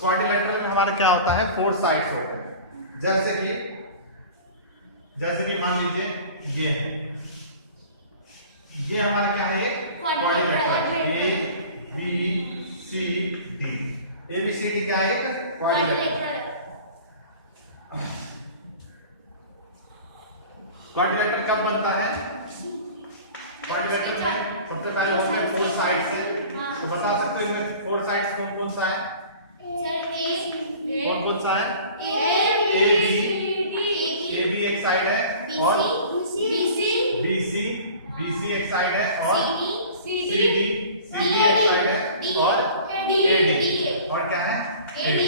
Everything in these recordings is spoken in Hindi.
क्वाड्रिलेटरल में हमारा क्या होता है, 4 साइड्स होते हैं। जैसे कि मान लीजिए ये हमारा क्या है, ये quadrilateral A B C D. A B C D क्या है, क्वाड्रिलेटरल। क्वाड्रिलेटरल कब बनता है, क्वाड्रिलेटरल में सबसे पहले होते हैं 4 साइड से। तो बता सकते हो इनमें 4 साइड्स कौन कौन सा है, कौन सा है, ए बी एक साइड है, और बी सी एक साइड है, और सी डी एक साइड है, और ए डी, और क्या है, ए डी।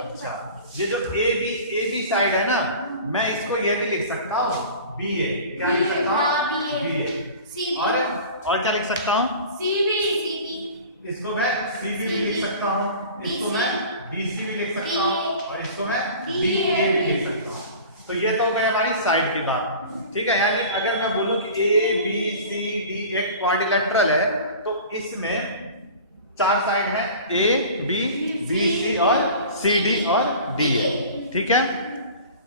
अच्छा, ये जो ए बी साइड है ना, मैं इसको ये भी लिख सकता हूँ बी ए, क्या लिख सकता हूँ, बी ए, और क्या लिख सकता हूँ, इसको मैं सी बी भी लिख सकता हूँ, इसको मैं बी सी भी लिख सकता हूँ, और इसको मैं बी ए भी लिख सकता हूँ। तो ये तो हो गई हमारी साइड की बात, ठीक है। यानी अगर मैं बोलूं कि ए बी सी डी एक क्वाड्रिलेटरल है, तो इसमें 4 साइड है, ए बी सी और सी डी और डी ए, ठीक है।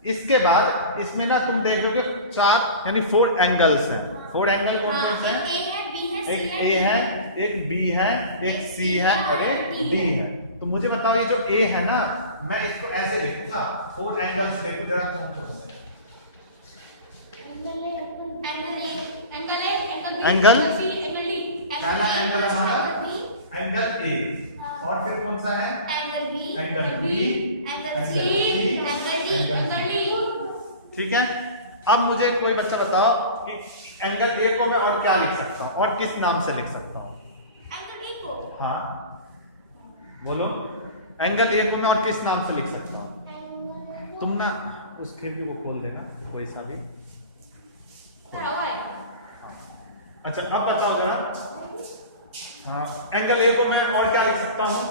इसके बाद इसमें ना तुम देखोगे 4 यानी 4 एंगल्स हैं। 4 एंगल कौन कौन से हैं, एक ए है, एक बी है, एक सी है, और एक डी है। तो मुझे बताओ ये जो ए है ना, मैं इसको ऐसे लिखूंगा, 4 एंगल्स देखो जरा कौन कौन से। एंगल पहला एंगल हमारा एंगल ए, और फिर कौन सा है, angle B, angle C, angle D. ठीक है। अब मुझे कोई बच्चा बताओ कि एंगल ए को मैं और क्या लिख सकता हूं, और किस नाम से लिख सकता हूं, एंगल ए को, हाँ बोलो, एंगल ए को मैं और किस नाम से लिख सकता हूं। तुम ना उस खिड़की को खोल देना, कोई सा भी। हाँ। अच्छा अब बताओ जरा, हाँ एंगल ए को मैं और क्या लिख सकता हूँ,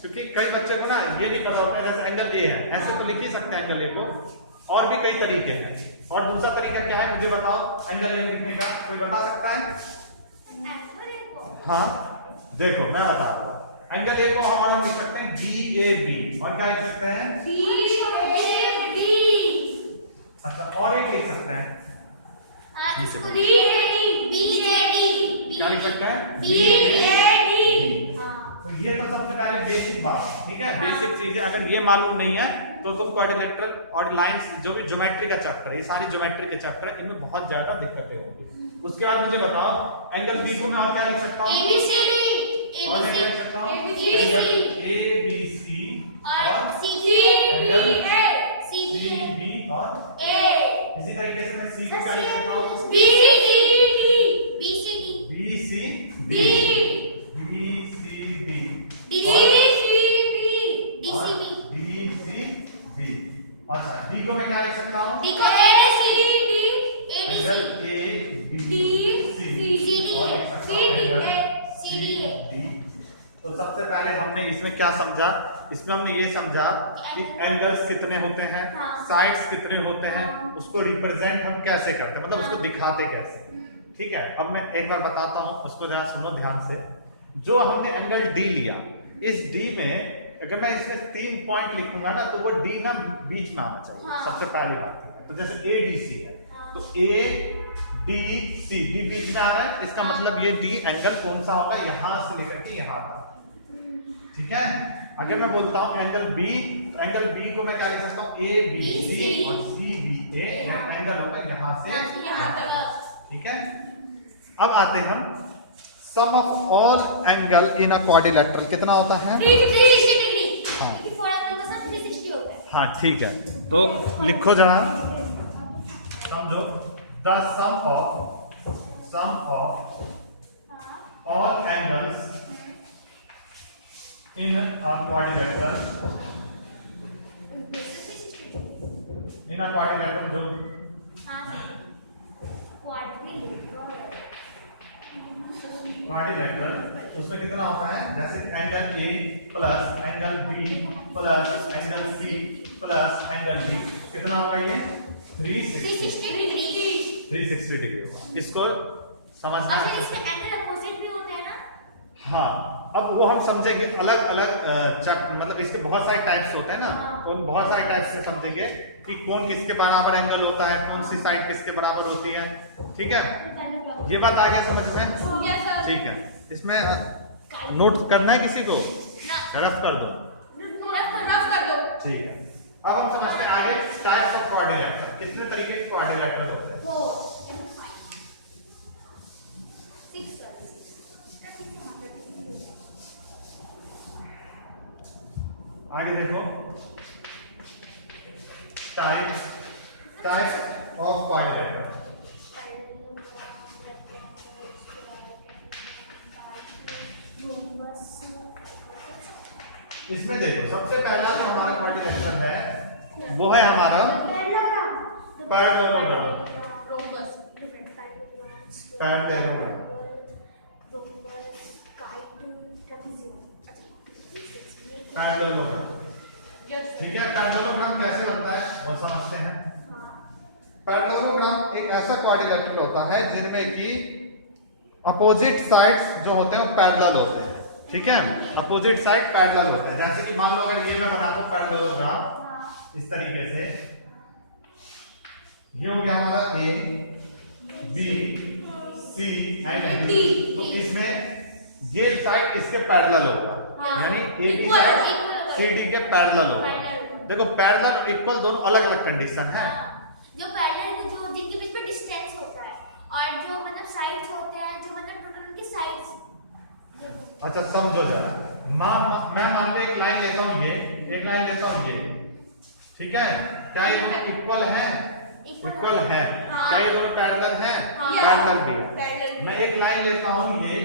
क्योंकि कई बच्चे को ना ये नहीं पता होता है। जैसे एंगल ए है, ऐसे तो लिख ही सकते हैं एंगल ए को, और भी कई तरीके हैं। और दूसरा तरीका क्या है मुझे बताओ, एंगल ए लिखने का कोई बता सकता है, हाँ देखो मैं बता रहा हूँ। एंगल ए को हम और लिख सकते हैं बी ए बी, और क्या लिख सकते हैं, बी ए बी। अच्छा और एक लिख सकते हैं, क्या लिख सकते हैं, बी ए डी। तो ये तो सबसे पहले बेसिक बात, ठीक है। बेसिक चीजें अगर ये मालूम नहीं है तो तुम क्वाड्रिलेटरल और लाइंस जो भी ज्योमेट्री का चैप्टर है, ये सारी ज्योमेट्री के चैप्टर है, इनमें बहुत ज्यादा दिक्कतें होंगी। उसके बाद मुझे बताओ एंगल बी को मैं और क्या लिख सकता हूँ, ए बी सी डी, और क्या लिख सकता हूँ, ए बी सी और सी बी और ए। इसी तरीके से मैं सी को क्या लिख सकता हूँ, B C D, B C D, B C D, B C D, D C D. अच्छा डी को मैं क्या लिख सकता हूँ, डी को A C D, A D C, D C D A. तो सबसे पहले हमने इसमें क्या समझा, इसमें हमने ये समझा कि एंगल्स कितने होते हैं, साइड्स कितने होते हैं, उसको रिप्रेजेंट हम कैसे करते हैं, मतलब उसको दिखाते कैसे, ठीक है। अब मैं एक बार बताता हूं, उसको जरा सुनो ध्यान से। जो हमने एंगल डी लिया, इस डी में अगर मैं इसमें 3 पॉइंट लिखूंगा ना, तो वो डी ना बीच में आना चाहिए, सबसे पहली बात। तो जैसे ए डी सी है, तो ए डी सी, डी बीच में आ रहा है, इसका मतलब ये डी एंगल कौन सा होगा, यहां से लेकर के यहां तक, ठीक है। अगर मैं बोलता हूं एंगल बी, तो एंगल बी को मैं क्या लिख सकता हूं, ए बी सी और सी बी ए, एंगल होगा यहां से यहां तक, ठीक है। अब आते हैं हम, sum of all angle in a quadrilateral कितना होता है, 360 डिग्री। हाँ 360 होता है। हाँ ठीक है। तो लिखो जरा, समझो, the sum of all angles in a quadrilateral जो क्वाड्रिलेटरल उसमें कितना होता है, जैसे angle A plus angle B plus angle C plus angle D, कितना होगा ये 360 डिग्री होगा। इसको समझना है, इसमें एंगल अपोजिट भी होते हैं ना, हाँ अब वो हम समझेंगे अलग अलग मतलब इसके बहुत सारे टाइप्स होते हैं ना, तो उन बहुत सारे टाइप्स में समझेंगे कि कौन किसके बराबर एंगल होता है, कौन सी साइड किसके बराबर होती है। ठीक है, ये बात आ गया समझ में? ठीक है, इसमें नोट करना है किसी को? रफ कर दो। ठीक है, अब हम समझते हैं आगे टाइप्स ऑफ क्वाड्रिलेटरल। कितने तरीके के क्वाड्रिलेटरल होते हैं? आगे देखो, टाइप्स ऑफ क्वाड्रिलेटरल। इसमें देखो सबसे पहला जो हमारा क्वाड्रिलेटरल है वो है हमारा पैरेललोग्राम। पैरेललोग्राम पैरेललोग्राम ठीक है, पैरेललोग्राम कैसे बनता है वो समझते हैं। पैरेललोग्राम एक ऐसा क्वाड्रिलेटरल होता है जिनमें कि अपोजिट साइड्स जो होते हैं वो पैरेलल होते हैं। ठीक है, अपोजिट साइड पैरेलल होता है। जैसे कि मान लो अगर ये मैं बना दूं पैरेललोग्राम इस तरीके से, ये हो गया हमारा A B C and D, तो इसमें ये साइड इसके पैरेलल होगा, यानी A B side C D के पैरेलल होगा। देखो पैरेलल और इक्वल दोनों अलग अलग कंडीशन है। जो पैरेलल जो जिनके बीच में डिस्टेंस होता है और जो मतलब साइड्स होते हैं, जो मतलब टोटल उनके साइड्स। अच्छा समझो जरा, मैं मान लो एक लाइन लेता हूँ, ये एक लाइन लेता हूँ ये, ठीक है, क्या ये दोनों इक्वल है? इक्वल है। क्या ये दोनों पैरेलल है? पैरेलल भी है। मैं एक लाइन लेता हूँ ये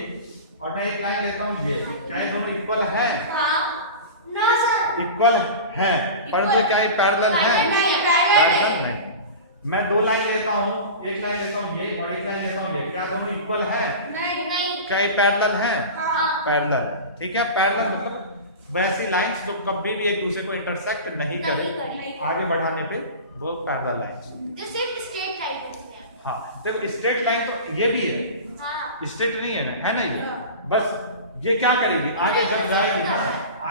और मैं एक लाइन लेता हूँ ये, क्या ये दोनों इक्वल है? इक्वल है, परंतु क्या ये पैरेलल है? पैरेलल नहीं। मैं दो लाइन लेता हूँ, एक लाइन लेता हूँ ये और एक लाइन लेता हूँ ये, क्या दोनों इक्वल है? क्या ये पैरेलल है? पैरेलल है। ठीक है, पैरेलल मतलब वैसी लाइंस तो कभी भी एक दूसरे को इंटरसेक्ट नहीं करेगी, आगे बढ़ाने पे वो पैरेलल लाइंस जो सिर्फ स्ट्रेट लाइन है। हाँ देखो स्ट्रेट लाइन तो ये भी है, स्ट्रेट नहीं है ना ये, बस ये क्या करेगी आगे जब जाएगी ना,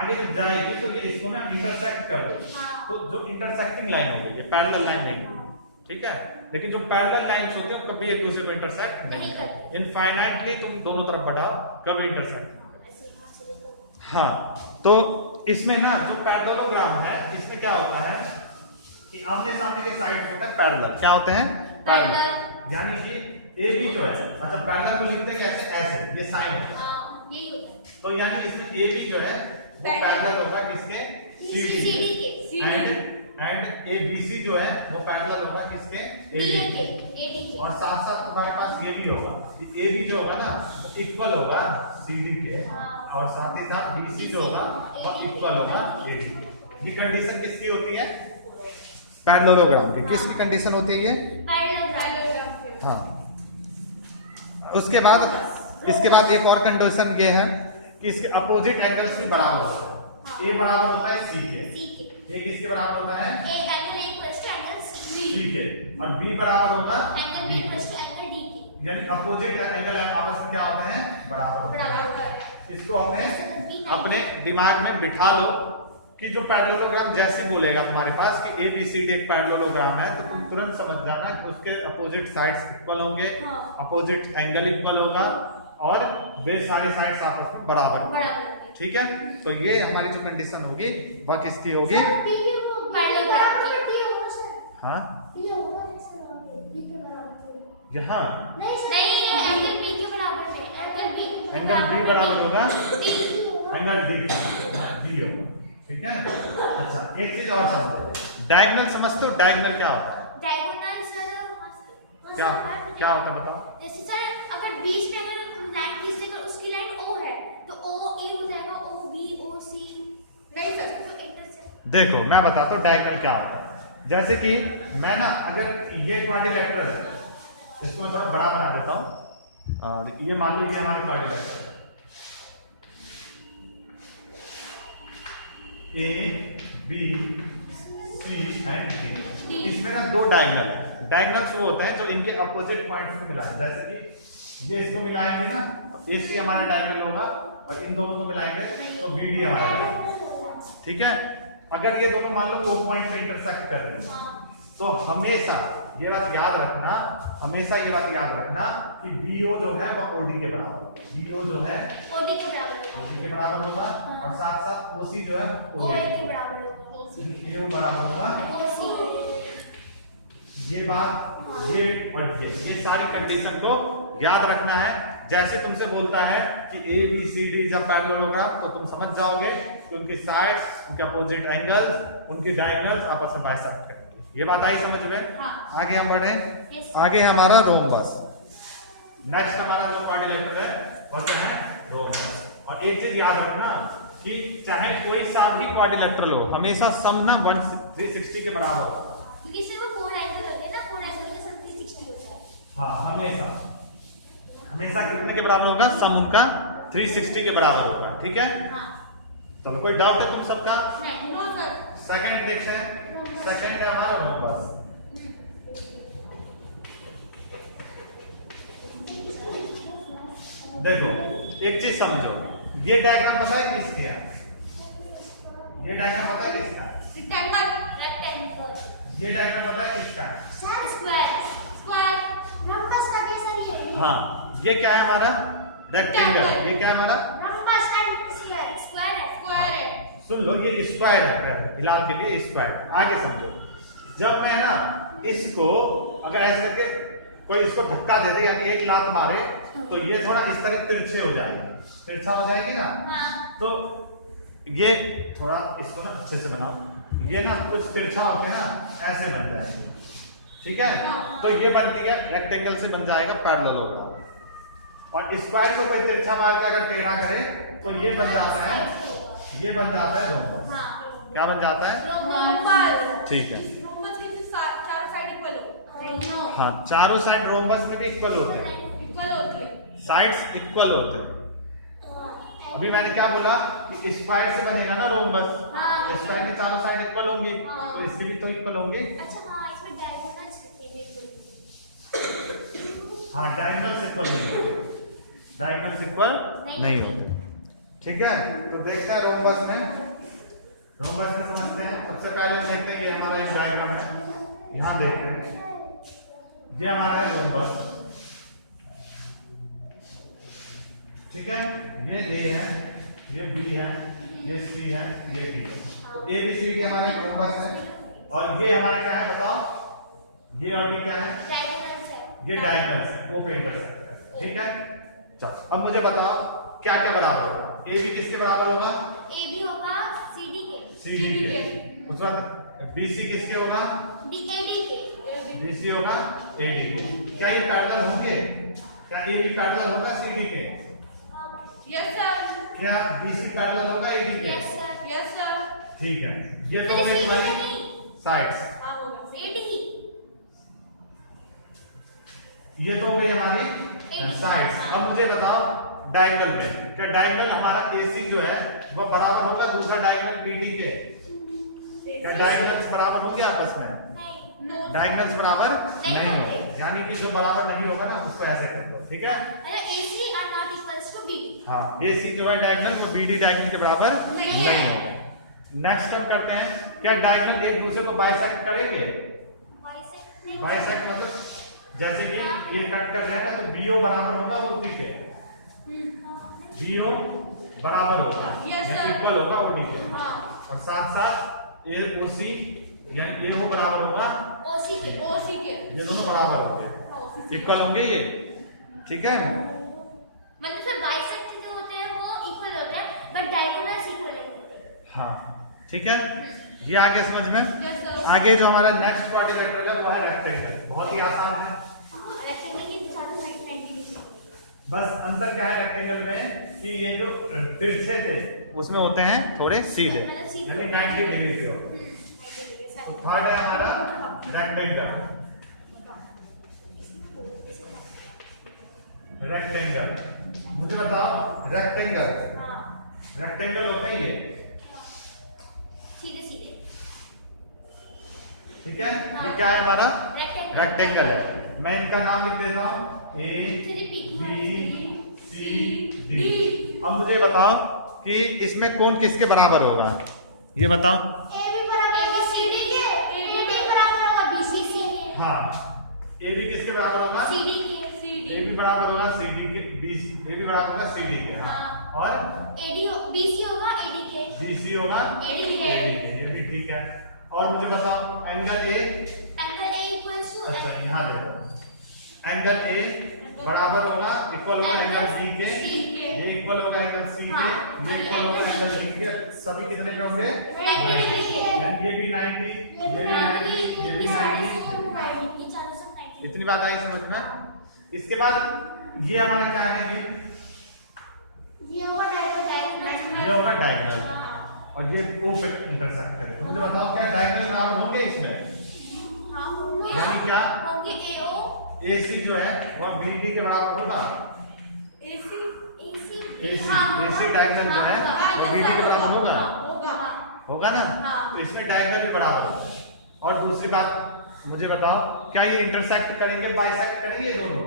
आगे जब जाएगी तो ये इसको ना इंटरसेक्ट कर देगी, तो जो इंटरसेक्टिंग लाइन हो गई, ये पैरेलल लाइन नहीं है। ठीक है, लेकिन जो पैरेलल लाइंस होते हैं कभी एक दूसरे को इंटरसेक्ट नहीं करते। इनफाइनाइटली तुम दोनों तरफ बढ़ाओ कभी इंटरसेक्ट। हाँ, तो इसमें ना जो पैरेललोग्राम है इसमें क्या होता है कि आमने सामने के साइड होते हैं पैरेलल। क्या होते हैं? पैरेलल। यानी कि ए बी जो है, मतलब पैरेलल को लिखते हैं कैसे? ऐसे, ये साइन है। तो यानी इसमें ए बी जो है वो पैरेलल होगा किसके? सी डी के। एंड ए बी सी जो है वो पैरेलल होगा किसके? ए डी के। और साथ साथ तुम्हारे पास ये भी होगा कि ए बी जो होगा ना इक्वल होगा सी डी के, और साथ ही साथ बी सी जो होगा वो इक्वल होगा ए डी के। ये कंडीशन किसकी होती है? पैरेललोग्राम की। किसकी कंडीशन होती है ये? पैरेललोग्राम। हाँ, उसके बाद इसके बाद एक और कंडीशन ये है कि इसके अपोजिट एंगल्स भी बराबर होता है। ए बराबर होता है सी के, ए किसके बराबर होता है? सी के, और बी बराबर होगा यानी अपोजिट एंगल आपस में क्या होते हैं? बराबर। इसको हमें अपने दिमाग में बिठा लो कि जो पैरेललोग्राम जैसे बोलेगा तुम्हारे पास कि ए बी सी डी एक पैरेललोग्राम है, तो तुम तुरंत समझ जाना कि उसके अपोजिट साइड्स इक्वल होंगे, अपोजिट एंगल इक्वल होगा और वे सारी साइड्स आपस में बराबर। ठीक है, तो ये हमारी जो कंडीशन होगी वह किसकी होगी? हाँ यहाँ एंगल बी बराबर होगा एंगल डी होगा। ठीक है, अच्छा एक चीज और समझो, डायगोनल समझते हो? डायगोनल क्या होता है? डायगोनल सर क्या क्या होता है बताओ? जैसे सर अगर बीच में अगर लाइन किसी अगर उसकी लाइन ओ है तो ओ ए हो जाएगा, ओ बी ओ सी नहीं सर, तो इंटरसेक्ट। देखो मैं बताता हूँ डायगोनल क्या होता है। जैसे कि मैं ना अगर ये क्वाड्रिलेटरल है, इसको थोड़ा बड़ा बना देता हूँ, ये मान लीजिए हमारा quadrilateral A B C and D. इसमें ना दो डायगोनल है। डायगोनल्स वो होते हैं जो इनके अपोजिट पॉइंट्स को मिलाते हैं। जैसे कि ये इसको मिलाएंगे ना, ए सी हमारा डायगोनल होगा और इन दोनों को मिलाएंगे तो BD आ जाएगा। ठीक है, अगर ये दोनों मान लो O पॉइंट से इंटरसेक्ट कर रहे हैं तो हमेशा ये बात याद रखना, हमेशा ये बात याद रखना कि BO जो है वो OD के बराबर, BO जो है OD के बराबर होगा और साथ साथ OC जो है OA के बराबर होगा, ये बराबर होगा OC। ये बात ये पढ़ के ये सारी कंडीशन को याद रखना है। जैसे तुमसे बोलता है कि ABCD इज अ पैरेललोग्राम तो तुम समझ जाओगे कि उनकी साइड्स, उनके अपोजिट एंगल्स, उनकी डायगोनल्स आपस में बाइसेक्ट करेंगे। ये बात आई समझ में? हाँ। आगे हम बढ़े, आगे हमारा रोम्बस। नेक्स्ट हमारा जो क्वाड्रिलेटरल है वो क्या है? रोम्बस। और एक चीज याद रखना कि चाहे कोई सा भी क्वाड्रिलेटरल हो, हमेशा सम ना 360 के बराबर होगा। क्योंकि सिर्फ 4 एंगल होते हैं ना, 4 एंगल में सब 360 होता है। हाँ, हमेशा कितने के बराबर होगा? सम उनका 360 के बराबर होगा। ठीक है, चलो कोई डाउट है तुम सबका? सेकंड देखते हैं, सेकंड है हमारा रोम्बस। देखो एक चीज समझो, ये डायग्राम पता है किसके है? ये डायग्राम पता है किसका? रेक्टेंगल। ये डायग्राम पता है किसका? स्क्वायर रोम्बस का कैसा ये? हाँ, ये क्या है हमारा? रेक्टेंगल। ये क्या है हमारा? रोम्बस एंड स्क्वायर है। सुन लो, ये स्क्वायर है, फिलहाल के लिए स्क्वायर। आगे समझो, जब मैं ना इसको अगर ऐसे करके कोई इसको धक्का दे दे यानी एक लात मारे तो ये थोड़ा इस तरह तिरछे हो जाएगी, तिरछा हो जाएगी ना। तो ये थोड़ा इसको ना अच्छे से बनाओ, ये ना कुछ तिरछा होके ना ऐसे बन जाएगी। ठीक है, तो ये बनती है रेक्टेंगल से बन जाएगा पैरेललोग्राम। और स्क्वायर को कोई तिरछा मार के अगर टेढ़ा करे तो ये बन जाता है, ये बन जाता है रोम्बस। क्या बन जाता है? ठीक है, हाँ, चारों साइड रोम्बस में भी इक्वल होते हैं, साइड्स इक्वल होते हैं। अभी मैंने क्या बोला कि स्क्वायर से बनेगा ना रोम्बस, स्क्वायर की चारों साइड इक्वल होंगी तो इसके भी तो इक्वल होंगे। अच्छा हाँ, इसमें डायगोनल्स हाँ, डायगोनल्स इक्वल होंगे, डायगोनल्स इक्वल नहीं होते। ठीक है, तो देखते हैं रोम्बस में, रोम्बस में समझते हैं। सबसे पहले देखते हैं, ये हमारा एक डायग्राम है, यहाँ देखते हैं, ये हमारा है रोम्बस। ठीक है, ये A है, ये B है, ये C है, ये D है। तो ABCD हमारा रोम्बस है। और ये हमारा क्या है बताओ? ये और ये क्या है? डायगोनल्स है। ये डायगोनल्स है, वो पे इंटरसेक्ट है। ठीक है, चलो अब मुझे बताओ क्या क्या बराबर होगा? AB किसके बराबर होगा? AB होगा CD के। उसके बाद BC किसके होगा? AD के। BC होगा AD के। क्या ये पैरेलल होंगे? क्या AB पैरेलल होगा CD के? Yes sir. क्या BC पैरेलल होगा AD के? Yes sir. Yes sir. ठीक है, ये तो गई हमारी साइड्स, AD ही। ये तो गई हमारी साइड्स। अब मुझे बताओ डायगोनल में, क्या डायगोनल हमारा AC जो है वो बराबर होगा दूसरा डायगोनल BD के? क्या डायगोनल्स बराबर होंगे आपस में? डायगोनल्स बराबर नहीं होंगे, यानी कि जो बराबर नहीं होगा ना उसको ऐसे कर दो। ठीक है, AC are not equals to BD। हाँ, AC जो है डायगोनल वो BD डायगोनल के बराबर नहीं होगा। नेक्स्ट हम करते हैं, क्या डायगोनल एक दूसरे को बाइसेक्ट करेंगे? बाइसेक्ट मतलब जैसे कि ये कट कर रहे हैं ना तो BO बराबर होगा OD के, BO बराबर होगा, इक्वल होगा OD के। और साथ साथ OC यानी AO बराबर होगा OC के। ये दोनों बराबर होंगे, इक्वल होंगे ये। ठीक है, मतलब से बाइसेक्ट जो होते हैं वो इक्वल होते हैं बट डायगोनल्स इक्वल नहीं होते। हाँ ठीक है, ये आगे समझ में। आगे जो हमारा नेक्स्ट क्वाड्रिलेटरल है वो है रेक्टेंगल। बहुत ही आसान है, रेक्टेंगल की चारों साइड 90 डिग्री। बस अंतर क्या है रेक्टेंगल में कि ये जो तिरछे थे उसमें होते हैं थोड़े सीधे, यानी 90 डिग्री के होते हैं। तो थर्ड है हमारा रेक्टेंगल। रेक्टेंगल मुझे बताओ, रेक्टेंगल रेक्टेंगल होते हैं ये सीधे सीधे। ठीक है, ये क्या है हमारा? रेक्टेंगल है। मैं इनका नाम लिख देता हूँ A B सी डी। अब मुझे बताओ कि इसमें कौन किसके बराबर होगा, ये बताओ। ए बी बराबर होगा सी डी के, ए डी बराबर होगा बी सी सी के। हाँ, ए बी किसके बराबर होगा, सी डी के, सी डी। ए बी बराबर होगा सी डी के, ए बी बराबर होगा सी डी के। हाँ, और ए डी बी सी होगा ए डी के, बी सी होगा ए डी के। ये भी ठीक है। और मुझे बताओ angle A, angle A equals to अच्छा यहाँ देखो, एंगल ए बराबर होगा इक्वल होगा एंगल बी के, ये इक्वल होगा एंगल सी के, ये इक्वल होगा एंगल डी के। सभी कितने के होंगे, 90 डिग्री के। ये भी 90, ये भी 90, ये भी 90। ये चारों सब 90। इतनी बात आई समझ में। इसके बाद ये हमारा क्या है, ये होगा डायगोनल। ये होगा डायगोनल और ये परपेंडिकुलर इंटरसेक्ट है। मुझे बताओ क्या डायगोनल बराबर होंगे इसमें, हां होंगे। यानी क्या होंगे एओ AC जो है वह BD के बराबर होगा। एसी AC डायगोनल जो है वो BD के बराबर होगा, होगा ना। तो इसमें डायगोनल भी बराबर होगा। और दूसरी बात मुझे बताओ, क्या ये इंटरसेक्ट करेंगे, बाइसेक्ट करेंगे दोनों,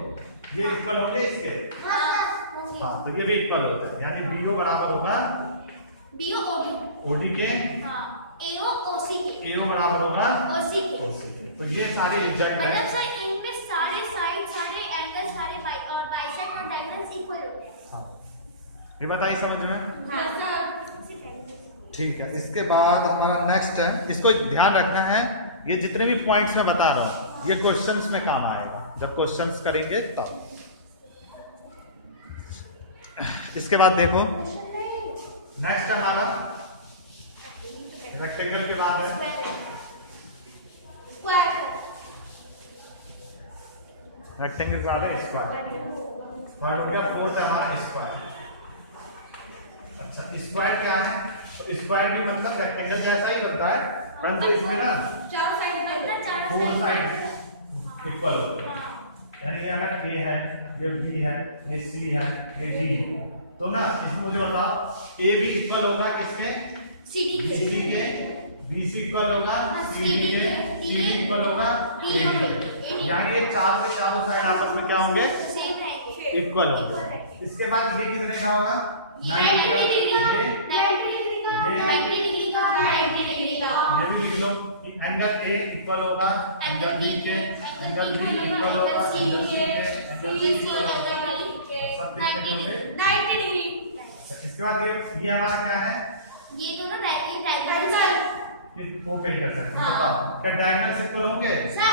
ये इक्वल होंगे इसके। हाँ, तो ये भी इक्वल होता है, यानी BO बराबर होगा बीओ ओडी। OD के। हां, एओ ओसी के, AO बराबर होगा ओसी के। तो ये सारी रिजल्ट है। मतलब सर इनमें सारे साइड सारे एंगल सारे और बाइसेक्ट और डायगोनल्स इक्वल होते हैं। हाँ, ये बताइए समझ में। हां सर। ठीक है, इसके बाद हमारा नेक्स्ट है, इसको ध्यान रखना है, ये जितने भी पॉइंट्स मैं बता रहा हूँ ये क्वेश्चंस में काम आएगा, जब क्वेश्चंस करेंगे तब। इसके बाद देखो नेक्स्ट हमारा रेक्टेंगल के बाद है स्क्वायर। रेक्टेंगल के बाद है स्क्वायर। स्क्वायर हो गया, फोर्थ है हमारा स्क्वायर। अच्छा, स्क्वायर क्या है, तो स्क्वायर भी मतलब रेक्टेंगल जैसा ही होता है, परंतु इसमें ना चार साइड बनता है, चार फोर साइड साइड इक्वल, यानी ये अगर A है, ये B है, ये C है, ये D है, तो ना इसमें मुझे बताओ A भी इक्वल होगा किसके, सीडी BC के, BC इक्वल होगा CD के, CD इक्वल होगा AD के। यानी ये चारों के चारों साइड आपस में क्या होंगे, सेम रहेंगे, इक्वल होंगे। इसके बाद ये कितने का होगा, 90 डिग्री का, 90 डिग्री का, 90 डिग्री का, 90 डिग्री का। ये भी लिख लो, एंगल A इक्वल होगा एंगल B के, एंगल B इक्वल होगा C एंगल C के, के, C एंगल होगा C 90 डिग्री। इसके बाद ये हमारा क्या है, ये दोनों डायगोनल। ये कोपेंटर है। बताओ क्या डायगोनल से इक्वल होंगे, सर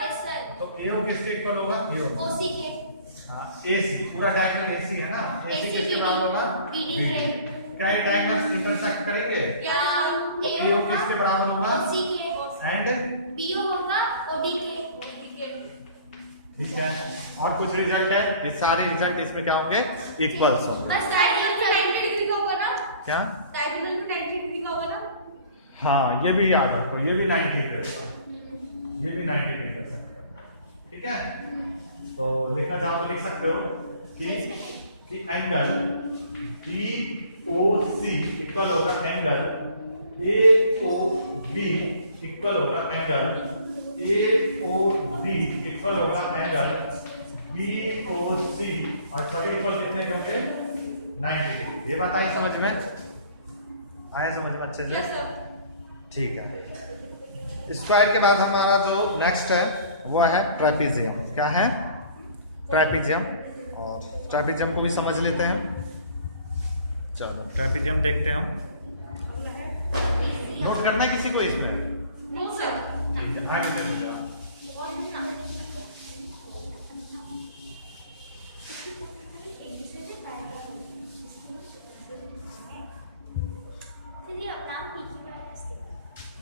यस सर। तो AO किसके इक्वल होगा, AO। ओसी के, हां, AC पूरा डायगोनल AC है ना, AC किसके बराबर होगा, BD के। क्या ये डायगोनल इंटरसेक्ट करेंगे, या AO किसके बराबर होगा, ओसी के, एंड BO होगा OD के। ठीक है। और कुछ रिजल्ट है, ये सारे रिजल्ट इसमें क्या होंगे, इक्वल्स होंगे। बस डायगोनल पे 90 डिग्री का होगा ना, क्या, डायगोनल पे 90 डिग्री का होगा ना। हाँ ये भी याद रखो, ये भी 90 डिग्री का, ये भी 90 डिग्री का, ठीक है। तो लिखना चाहो तो लिख सकते हो कि एंगल EOC इक्वल होगा एंगल AOB इक्वल होगा एंगल AOD इक्वल होगा एंगल BOC और सभी इक्वल कितने होंगे, 90। ये बताइए समझ में आया, समझ में अच्छे से, ठीक है। स्क्वायर के बाद हमारा जो नेक्स्ट है वो है ट्रेपीजियम। क्या है, ट्रेपीजियम, और ट्रेपीजियम को भी समझ लेते हैं। चलो ट्रेपीजियम देखते हैं, नोट करना है किसी को इसमें, नो सर। ठीक है आगे देखते हैं।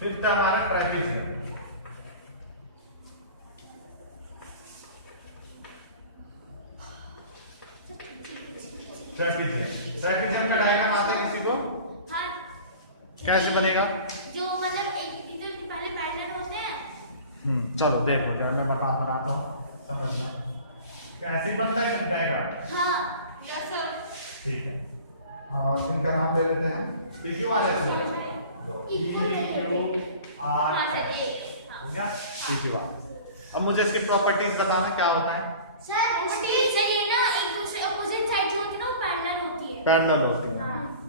फिफ्थ हमारा ट्रेपीजियम। ट्रेपीजियम का डायग्राम आता है किसी को, हाँ, कैसे बनेगा, जो मतलब एक जो पहले पैटर्न होते हैं। चलो देखो जरा मैं बताता हूँ, कैसे बनता है डायग्राम। हाँ यस सर। ठीक है, और इनका नाम ले लेते हैं, PQ वाले से हाँ सर ये हाँ। PQ वाले। अब मुझे इसकी प्रॉपर्टीज बताना क्या होता है। सर प्रॉपर्टीज, सर ये ना एक दूसरे अपोजिट पैरेलल होती हैं।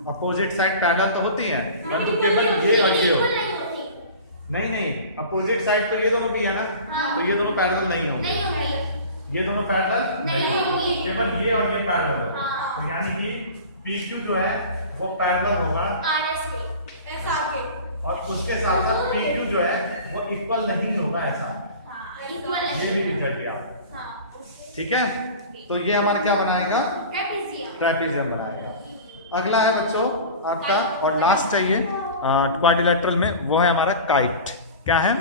अपोजिट साइड पैरेलल तो होती हैं, परंतु केवल ये और ये होती है। नहीं, अपोजिट साइड तो ये दोनों भी है ना, तो ये दोनों पैरेलल नहीं होंगे, ये दोनों पैरेलल केवल ये और ये पैरेलल। तो यानी कि PQ जो है वो पैरेलल होगा और उसके साथ साथ PQ जो है वो इक्वल नहीं होगा ऐसा, ये भी लिख दिया आप। ठीक है, तो ये हमारा क्या बनाएगा, ट्रेपेजियम बनाएगा। अगला है बच्चों आपका और लास्ट चाहिए क्वाड्रिलेटरल में, वो है हमारा काइट। क्या है,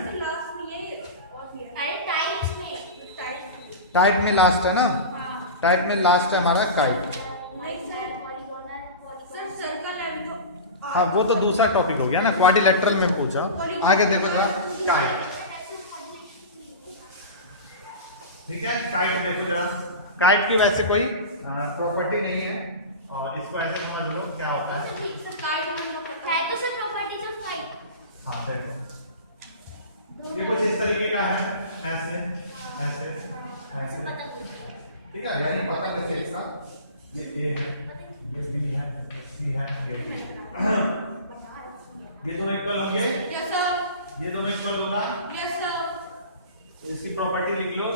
टाइट में लास्ट है ना, टाइट में लास्ट है हमारा काइट। हाँ वो तो दूसरा टॉपिक हो गया ना, क्वाड्रिलेटरल में पूछा। आगे देखो जरा काइट। ठीक है, काइट देखो जरा। काइट की वैसे कोई प्रॉपर्टी नहीं है और इसको ऐसे समझ लो क्या होता है। हाँ देखो ये कुछ इस तरीके का है, ऐसे ऐसे ऐसे। ठीक है, यानी पता नहीं इसका ये है, सी है, ये दोनों इक्वल होंगे। Yes sir. ये दोनों इक्वल होगा। Yes sir. इसकी प्रॉपर्टी लिख लो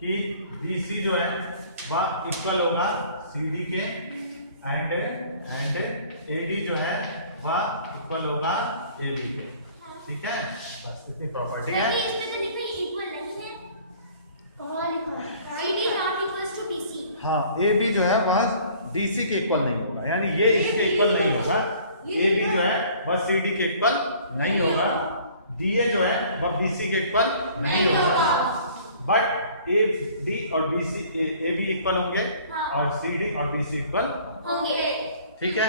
कि BC जो है वह इक्वल होगा CD के एंड AD जो है वह इक्वल होगा AB के। ठीक है, बस इतनी प्रॉपर्टी है। हाँ AB जो है वह DC के इक्वल नहीं होगा, यानी ये इसके इक्वल नहीं होगा। AB जो है वह CD के इक्वल नहीं होगा, DA जो है वह BC के इक्वल नहीं होगा, बट AD और BC AB इक्वल होंगे और CD और BC इक्वल होंगे। ठीक है,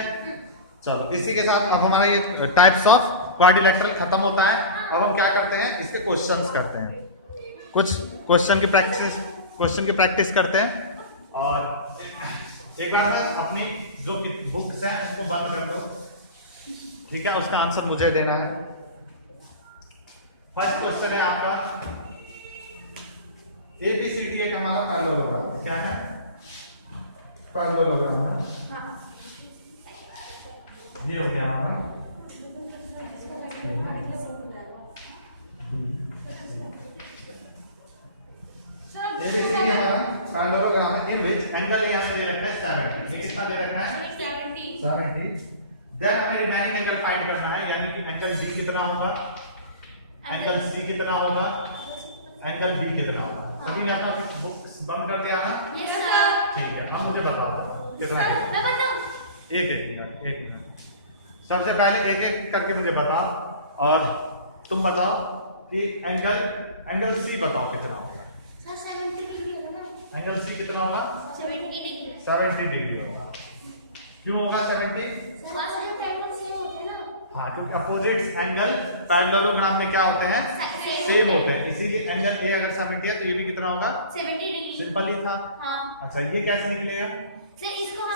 चलो इसी के साथ अब हमारा ये टाइप्स ऑफ क्वाड्रिलेटरल खत्म होता है। अब हम क्या करते हैं, इसके क्वेश्चंस करते हैं, कुछ क्वेश्चन की प्रैक्टिस करते हैं। और एक बार मैं अपनी जो बुक्स हैं उसको बंद कर दो। ठीक है, उसका आंसर मुझे देना है। फर्स्ट क्वेश्चन है आपका ABCD एक हमारा पैरेललोग्राम। क्या है, पैरेललोग्राम है। ये हो गया हमारा ABCD हमारा पैरेललोग्राम है, इन विच एंगल ये हमें दे रखा है 70। ये कितना दे रखा है, 70। देन हमें रिमेनिंग एंगल फाइंड करना है, यानी कि एंगल D कितना होगा, एंगल C कितना होगा, एंगल B कितना होगा। सभी ने अपना बुक्स बंद कर दिया ना? Yes sir. ठीक है, अब मुझे बताओ कितना है। मैं बताऊं? एक मिनट। सबसे पहले एक एक करके मुझे बताओ और तुम बताओ कि एंगल C बताओ कितना होगा। सर 70 डिग्री होगा ना? एंगल C कितना होगा? 70 डिग्री होगा। क्यों होगा 70? हाँ, क्योंकि अपोजिट एंगल पैरेललोग्राम में क्या होते हैं, सेम होते हैं, इसीलिए एंगल A अगर 70 है तो ये भी कितना होगा, 70 डिग्री। सिंपल ही था। हाँ। अच्छा, ये कैसे निकलेगा सर, इसको हम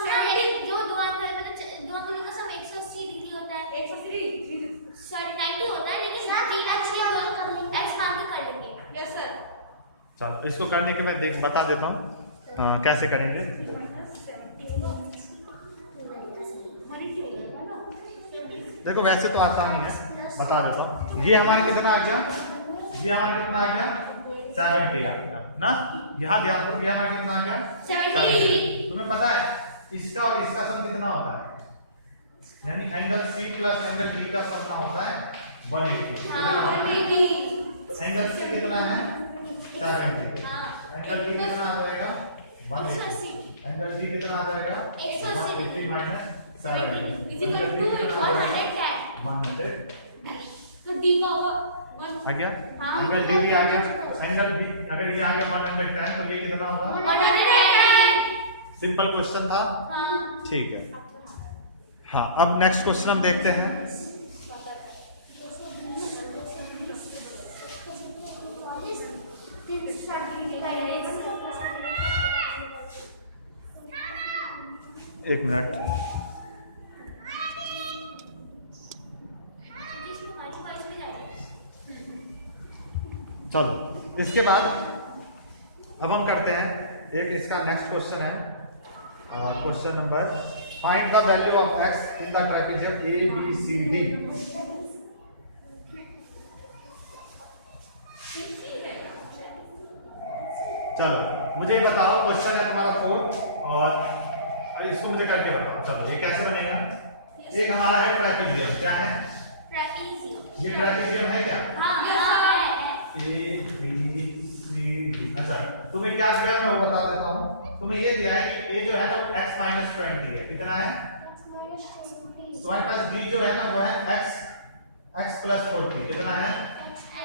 जो दो आंकड़ों का सम 180 डिग्री होता है। 180 सॉरी 90 होता है, लेकिन सर x मान के कर लेंगे। Yes sir. चलो इसको करने के मैं बता देता हूँ कैसे करेंगे। देखो वैसे तो आसान ही है, बता देता हूँ। ये हमारा कितना आ गया, ये हमारा कितना आ गया, 70 आ गया ना। यहाँ ध्यान दो, ये हमारा कितना आ गया, 70। तुम्हें पता है इसका और इसका सम कितना होता है, यानी angle C plus angle D का सम कितना होता है, 180। एंगल C कितना है, 70। एंगल D कितना आ जाएगा, 180। एंगल D कितना आ जाएगा, 180 माइनस 70 इक्वल टू 110। तो D का आ गया। एंगल D भी आ गया, तो एंगल B अगर ये आ गया 110 तो ये कितना होगा, 110। सिंपल क्वेश्चन था। ठीक है, हाँ अब नेक्स्ट क्वेश्चन हम देखते हैं। एक मिनट, चलो इसके बाद अब हम करते हैं एक इसका नेक्स्ट क्वेश्चन है, question number find the value of x in the trapezium ABCD। चलो मुझे ये बताओ, क्वेश्चन है तुम्हारा 4 और इसको मुझे करके बताओ। चलो ये कैसे बनेगा? एक हमारा है ट्रापेजियम, क्या है? ट्रेपीजियम। ये ट्रापेजियम है क्या? हाँ है। A B C D। अच्छा तुम्हें क्या दिया मैं वो बता देता हूँ। तुम्हें ये दिया है कि A जो है ना x - 20 है। कितना है? तो हमारे पास B जो है ना वो है x + 40। कितना है?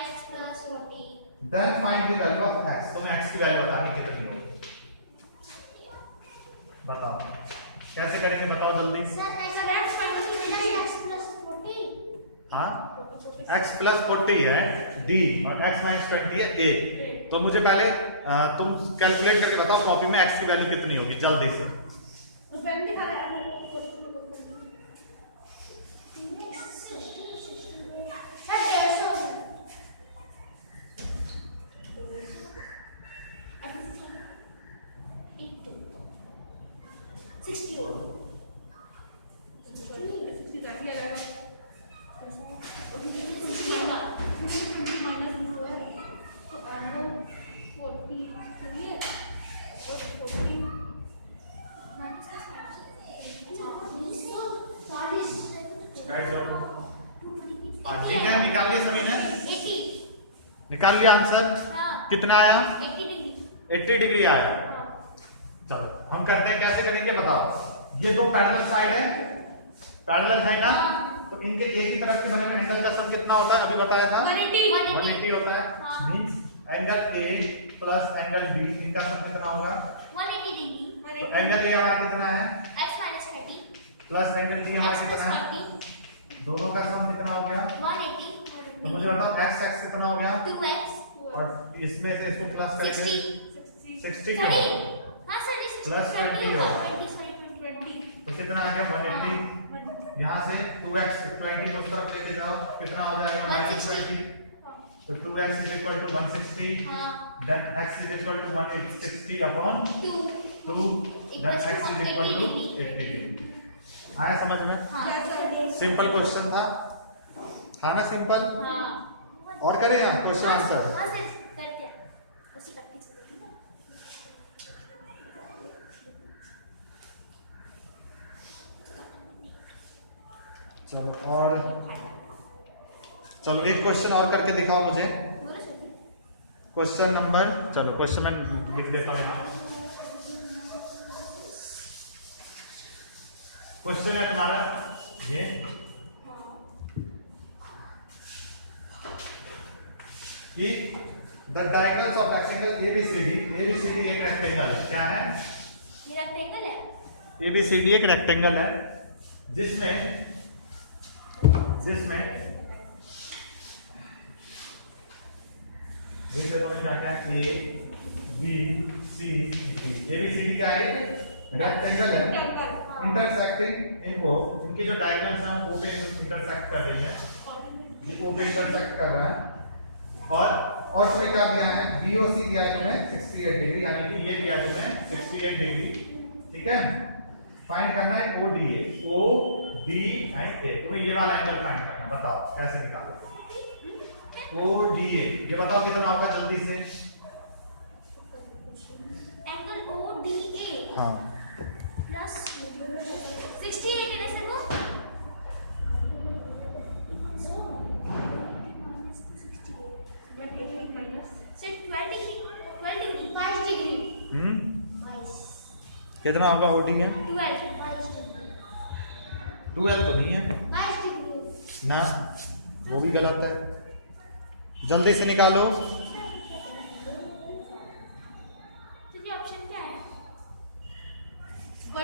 x + 40। Then find the value of x। तुम्हें x की वैल्यू बतानी कितनी होगी, बताओ कैसे करेंगे, बताओ जल्दी। हाँ x + 40 है D और x - 20 है A। तो मुझे पहले तुम कैलकुलेट करके बताओ कॉपी में x की वैल्यू कितनी होगी जल्दी से। निकाल लिया आंसर? हाँ। कितना आया? 80 डिग्री। 80 डिग्री आया। हाँ। चलो हम करते हैं, कैसे करेंगे बताओ। ये दो पैरेलल साइड है, पैरेलल है ना, तो इनके एक ही तरफ के बने हुए एंगल का सम कितना होता है? अभी बताया था 180 होता है। हाँ। Means angle A plus angle B इनका सम कितना होगा? 180 डिग्री। तो एंगल A हमारा कितना है? x - 20 प्लस एंगल D हमारा x + कितना है? 40 दोनों का सम कितना हो गया? 180। तो मुझे बताओ x कितना हो गया? 2x और इसमें से इसको प्लस करेंगे 60 क्यों? हाँ सर, प्लस 20 होगा। होगा। 20 तो कितना आ गया? 180। यहाँ से 2x 20 को उस तरफ लेके जाओ, कितना हो जाएगा? -20। तो 2x = 160। हाँ। Then x = 160 upon 2 then x = 80 degree. आया समझ में? हाँ। सिंपल क्वेश्चन था, था ना सिंपल? हाँ। और करें यहाँ क्वेश्चन आंसर? हाँ सर, करते हैं। उसी का पीछे। चलो और चलो एक क्वेश्चन और करके दिखाओ मुझे। क्वेश्चन नंबर, चलो क्वेश्चन मैं लिख देता हूँ यहाँ। क्वेश्चन है तुम्हारा ये, कि the diagonals of rectangle ABCD एक रेक्टेंगल क्या है? ये रेक्टेंगल है। ABCD एक रेक्टेंगल है जिसमें क्या क्या A B C D। ABCD क्या है? रेक्टेंगल है इंटरसेक्टिंग इन O। इनकी जो डायगोनल्स हैं O पे इंटरसेक्ट कर रही है, ये O पे इंटरसेक्ट कर रहा है। और उसमें क्या दिया है? BOC दिया है तुम्हें 68 डिग्री, यानी कि ये दिया है तुम्हें 68 डिग्री। ठीक है, फाइंड करना है ODA एंड A। तुम्हें ये वाला एंगल फाइंड करना है, बताओ कैसे निकालोगे? ODA ये बताओ कितना होगा जल्दी से? एंगल ODA हाँ प्लस 68 है जैसे को कितना होगा ODA? 12 तो नहीं है ना, वो भी गलत है। जल्दी से निकालो।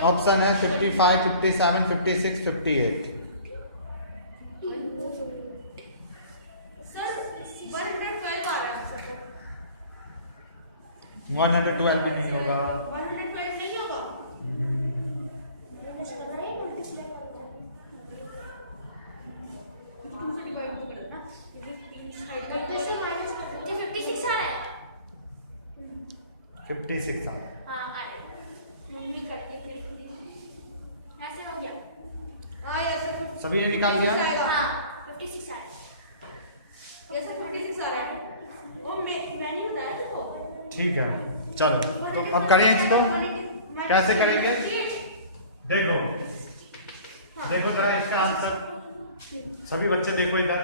ऑप्शन है 55, 57, 56, 58। सर 112 आ रहा है सर। 112 भी नहीं होगा। 112 नहीं होगा। Fifty six. हाँ, आ रहा है। मम्मी करती है। ऐसे सभी ये निकाल दिया? हाँ 56 आ रहा है। ये सर 56 आ रहा है। वो मैं नहीं बताया था वो। ठीक है चलो, तो अब करें इसको, कैसे करेंगे? देखो देखो जरा इसका आंसर, सभी बच्चे देखो इधर,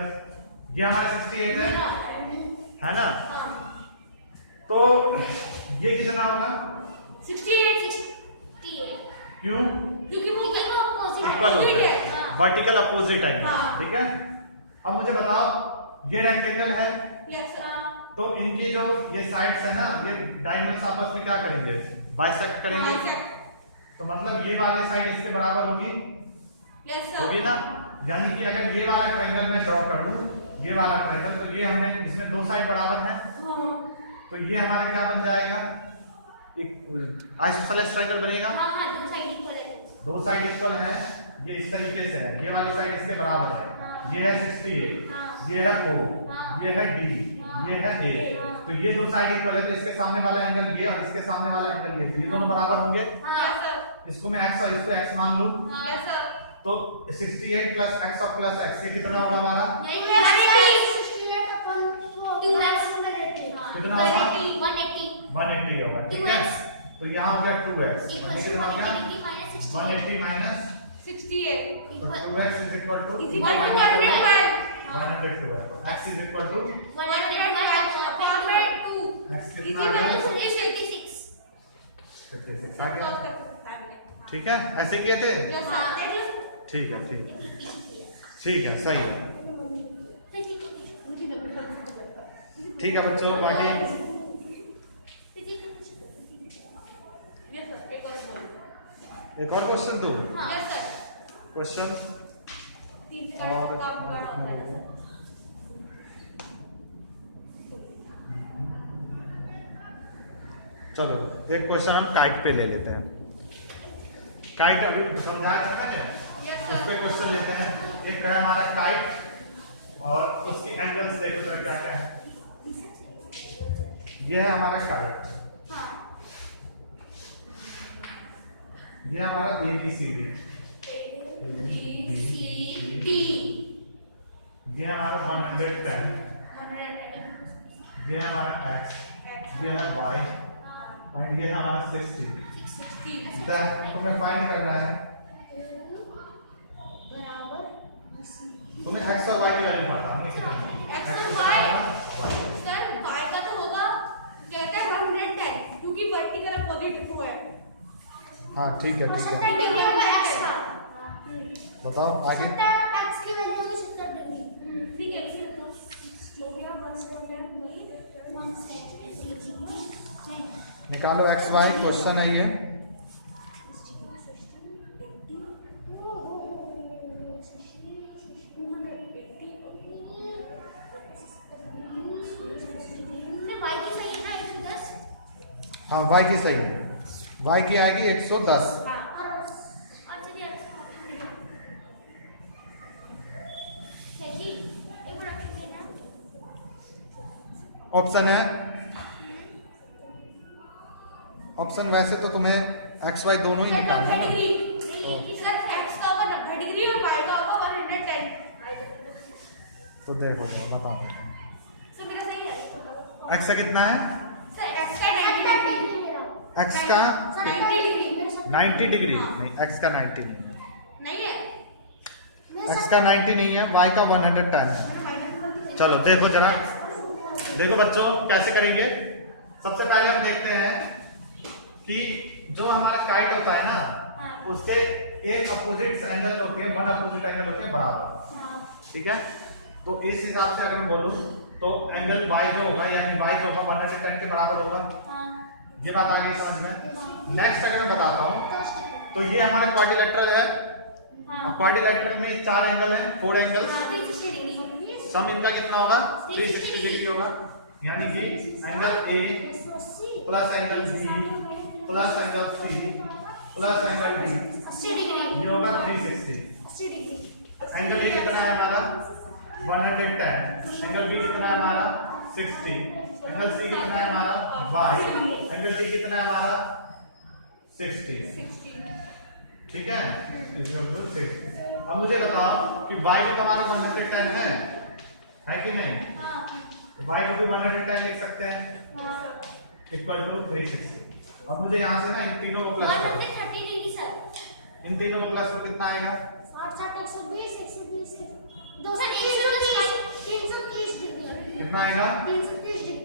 ये हमारा 68 है ना? तो ये कितना होगा? 68 क्यों? क्योंकि वो ऑपोजिट है। वर्टिकल अपोजिट है, हाँ। ठीक है। अब मुझे बताओ, ये रेक्टेंगल है, यस तो इनकी जो ये साइड्स है ना, ये डायगोनल्स आपस में क्या करेंगे? बाइसेक्ट करेंगे। तो मतलब ये वाली साइड इसके बराबर होगी, यस होगी ना? यानी कि अगर ये वाला ट्रायंगल मैं ड्रॉ करूं, ये वाला ट्रायंगल, तो ये हमने इसमें दो साइड बराबर हैं, तो ये हमारा क्या बन जाएगा? एक आइसोसेलेस ट्रायंगल बनेगा। हाँ हाँ दो साइड इक्वल है। दो साइड इक्वल है, ये इस तरीके से है, ये वाली साइड इसके बराबर है, ये है 68, ये है O, ये है D, ये है A, तो ये दो साइड इक्वल है, तो इसके सामने वाला एंगल ये और इसके सामने वाला एंगल ये दोनों बराबर होंगे। इसको मैं x और इसको x मान लूं, तो 68 प्लस x और प्लस x, ये कितना होगा हमारा? कितना होगा? 180 होगा, ठीक है। तो यहाँ हो गया 2x, कितना हो गया? 180 माइनस 68 तो 2x is equal to 112 x is equal to 112 x इसी कितना आ में गया? 56 56 आ गया, ठीक है। ऐसे किए थे, ठीक है ठीक है ठीक है, सही है, ठीक है बच्चों। बाकी एक और क्वेश्चन दो, क्वेश्चन और चलो एक क्वेश्चन हम काइट पे ले लेते हैं। काइट अभी समझाया था मैंने, उस पे क्वेश्चन लेते हैं। एक है हमारा काइट और उसकी एंगल्स देखो तो क्या क्या है। ये है हमारा काइट, ये हमारा ABCD, ये हमारा 110, ये हमारा x, ये है y और ये हमारा 60। तुम्हें फाइंड करना है, तुम्हें x और y की वैल्यू पता नहीं है। x और y सर y का तो होगा कहते हैं 110 क्योंकि वर्टिकल अपोजिट वो है। हाँ ठीक है ठीक है, x का बताओ आगे। 70 x की वैल्यू तो 70 डिग्री। ठीक है हो गया बस हो गया निकालो x y, क्वेश्चन है ये। हाँ y की सही है, y की आएगी 110। ऑप्शन है, ऑप्शन वैसे तो तुम्हें x y दोनों ही निकालना है ना। सर x का होगा 90 डिग्री और y का होगा 110। तो देखो जरा बता दो, सर मेरा सही है। x का कितना है? सर x का 90 डिग्री x का 90 90 डिग्री डिग्री नहीं, x का 90 नहीं है, नहीं है x का 90 नहीं है, y का 110 है। चलो देखो जरा, देखो बच्चों कैसे करेंगे। सबसे पहले हम देखते हैं कि जो हमारा काइट होता है ना, उसके एक अपोजिट एंगल होते हैं, वन अपोजिट एंगल होते हैं बराबर, ठीक है। तो इस हिसाब से अगर मैं बोलूं तो एंगल y जो होगा, यानी y जो होगा 110 के बराबर होगा। ये बात आ गई समझ में। नेक्स्ट अगर मैं बताता हूं तो ये हमारा क्वाड्रिलेटरल है, क्वाड्रिलेटरल में 4 एंगल है, 4 एंगल्स, सम इनका कितना होगा? 360 डिग्री होगा, यानी कि angle A plus angle B plus angle C plus angle D, 80 degree, ये होगा 360। 80 डिग्री। एंगल A कितना है हमारा? 110। एंगल B कितना है हमारा? 60। एंगल C कितना है हमारा? Y। एंगल D कितना है हमारा? 60। ठीक है, अब मुझे बताओ कि y भी हमारा 110 है कि नहीं? y को भी 110 लिख सकते हैं इक्वल टू 360। अब मुझे यहाँ से ना इन तीनों को प्लस 130 डिग्री सर। इन तीनों को प्लस करो, कितना आएगा? 120 130 डिग्री। कितना आएगा? 330 डिग्री।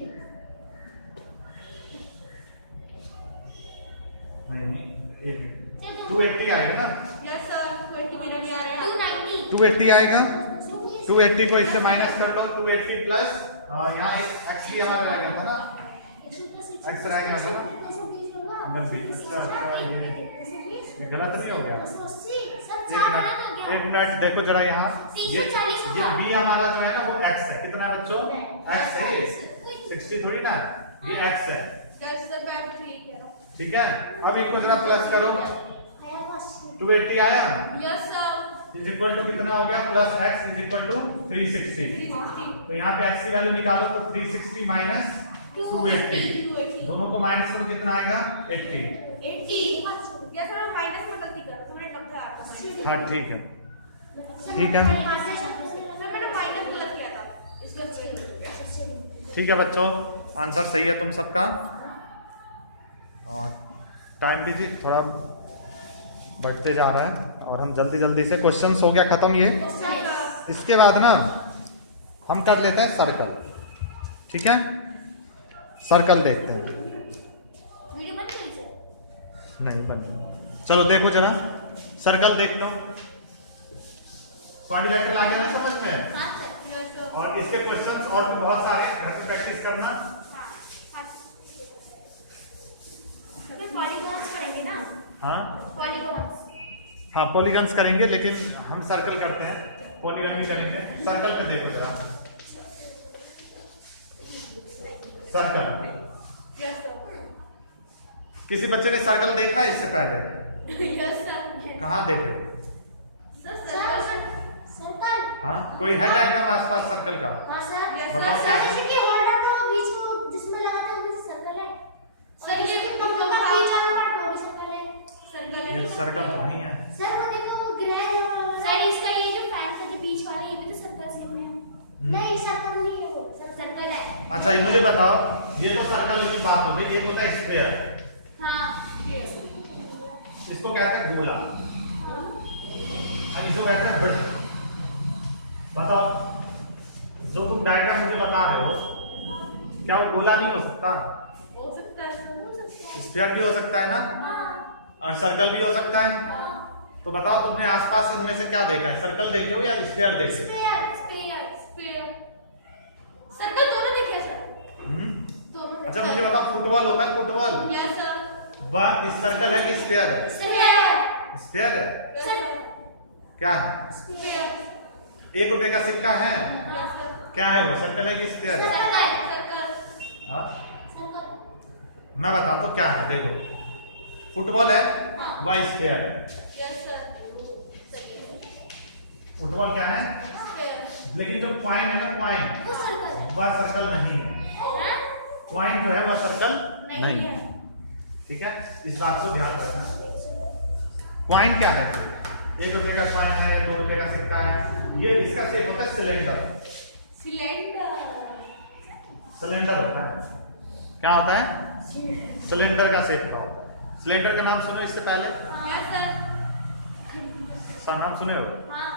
नहीं 280 आएगा ना? यस सर 280 मेरा भी आ रहा है 290। 280 आएगा। 280 को इससे माइनस कर लो, 280 प्लस यहाँ एक x भी हमारा रह गया था ना, x रह गया था ना। अच्छा ये गलत नहीं हो गया? एक मिनट देखो जरा यहाँ, ये b हमारा जो है ना वो x है। कितना है बच्चों? x है। ये 60 थोड़ी ना, ये x है। यस सर मैं आपको ठीक कह रहा हूं ठीक है, अब इनको जरा प्लस करो। 280 आया, yes sir is equal to कितना हो गया? Plus x is equal to 360। तो यहाँ पे x की वैल्यू निकालो तो 360 माइनस 280, दोनों को माइनस करो, कितना आएगा? 80। 80 यस सर माइनस में गलती कर रहा हूं मैंने 90 आता माइनस। हाँ ठीक है, ठीक है, सर मैंने माइनस गलत किया था इसका ठीक है बच्चों, आंसर सही है तुम सबका। टाइम भी जी थोड़ा बढ़ते जा रहा है और हम जल्दी जल्दी से, क्वेश्चंस हो गया खत्म ये। इसके बाद ना हम कर लेते हैं सर्कल। ठीक है, सर्कल देखते हैं। वीडियो बंद करी सर। नहीं बन रही। चलो देखो जरा सर्कल देखता हूं। कोऑर्डिनेटर आ गया ना समझ में? हां सर। यस सर और इसके क्वेश्चंस और भी बहुत सारे घर में प्रैक्टिस करना। पॉलीगॉन्स पढ़ेंगे ना? हाँ पॉलीगॉन्स। हाँ पॉलीगन्स करेंगे, लेकिन हम सर्कल करते हैं, पॉलीगन भी करेंगे। सर्कल पे देखो जरा, सर्कल। यस सर किसी बच्चे ने सर्कल देखा इससे पहले? यस सर कहाँ देखे? सर्कल। हाँ कोई है एकदम आसपास सर्कल का? हां सर। Yes, sir sir. जैसे कि होल्डर को बीच को जिसमें लगाते हैं वो सर्कल है। सर, ये पंखा का बीच वाला पार्ट वो भी सर्कल है। सर्कल ये सर्कल तो नहीं है। सर वो देखो ग्रह है सर, इसका ये जो फैन का जो बीच वाला ये भी तो सर्कल शेप में है। नहीं सर्कल नहीं है वो, सर्कल है। अच्छा ये मुझे बताओ, ये तो सर्कल की बात हो गई, ये होता है स्फीयर। हां इसको कहते हैं गोला, हां और इसको कहते हैं वृत्त। बताओ जो तुम डायग्राम मुझे बता रहे हो, क्या वो गोला नहीं हो सकता? हो सकता है सर स्फीयर भी हो सकता है ना, हां और सर्कल भी हो सकता है। तो बताओ तुमने आसपास इनमें से क्या देखा है? सर्कल देखे हो या स्फीयर देखे? स्फीयर। स्फीयर सर्कल दोनों देखे सर दोनों अच्छा मुझे बताओ, फुटबॉल होता है फुटबॉल, यस सर वह इस सर्कल है कि स्फीयर है? स्फीयर। स्फीयर है। सर क्या है? स्फीयर 1 रुपए का सिक्का है, यस सर क्या है वो? सर्कल है कि स्फीयर है? सर्कल। हाँ सर्कल। मैं बताता हूँ क्या है। देखो फुटबॉल है, वह स्फीयर है। यस सर फुटबॉल क्या है? लेकिन जो पॉइंट है ना, पॉइंट वो सर्कल है। वह सर्कल नहीं है। हैं? पॉइंट जो है वह सर्कल नहीं है है। ठीक है, इस बात को ध्यान रखना। पॉइंट क्या है? 1 रुपए का कॉइन है, 2 रुपए का सिक्का है, ये इसका शेप होता है सिलेंडर। सिलेंडर होता है, क्या होता है? सिलेंडर का शेप का होता है। सिलेंडर का नाम सुनो इससे पहले, यस सर सा नाम सुने हो? हां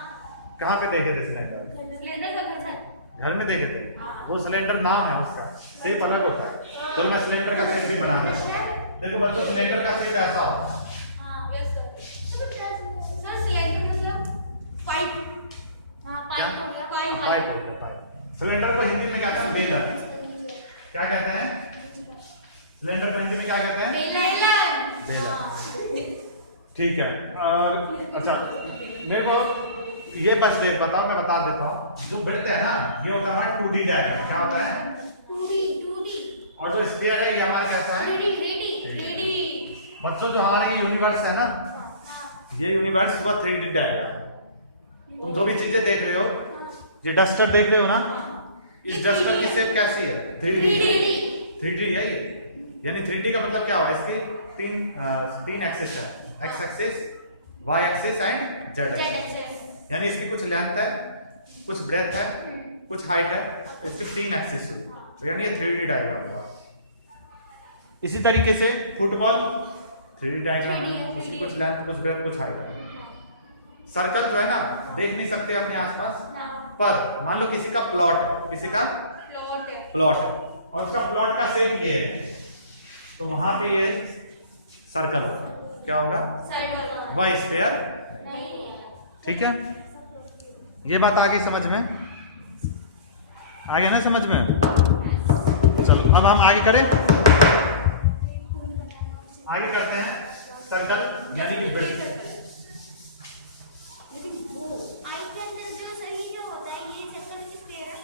कहाँ पे देखे थे सिलेंडर? सिलेंडर का सर। घर में देखे थे। वो सिलेंडर नाम है, उसका शेप अलग होता है। तो मैं सिलेंडर का शेप भी बनाऊंगा। देखो बच्चों, सिलेंडर का शेप ऐसा होता है। हां यस सर सर सिलेंडर मतलब पाइप हां क्या? पाइप हो गया। पाइप हो गया, पाइप। सिलेंडर को हिंदी में कहते हैं बेलर। क्या कहते हैं? सिलेंडर को हिंदी में क्या कहते हैं? बेलर। ठीक है, और अच्छा देखो ये बस देख बताओ, मैं बता देता हूँ। जो वृत्त है ना, ये होता है 2D डायग्राम। क्या होता है? 2D और जो स्फीयर है ये हमारा कैसा है? 3D बच्चों जो हमारे ये यूनिवर्स है ना, हां ये यूनिवर्स वो 3D डायग्राम। तुम जो भी चीजें देख रहे हो, ये डस्टर देख रहे हो ना, इस डस्टर की शेप कैसी है? 3D है ये। यानी 3D का मतलब क्या हुआ? इसके तीन एक्सिस है, X axis, Y axis and Z Z axis. Axis. यानी इसकी कुछ लेंथ है, कुछ ब्रेथ है, कुछ हाइट है, इसकी 3 एक्सिस है, यानी ये 3D डायग्राम है। इसी तरीके से फुटबॉल 3D डायग्राम है, इसकी कुछ लेंथ, कुछ ब्रेथ, कुछ हाइट है। सर्कल जो है ना देख नहीं सकते अपने आसपास, पर मान लो किसी का प्लॉट, किसी का प्लॉट है, प्लॉट, और उसका प्लॉट का शेप ये है, तो वहां पे ये सर्कल क्या होगा, साइड वाला वाई स्क्वायर। नहीं है। ठीक है, ये बात आ गई समझ में, आ गया ना समझ में। चलो अब हम आगे करें, आगे करते हैं सर्कल यानी कि ब्रेथ। आई के अंदर जो सही जो होता है ये सर्कल किस पे है?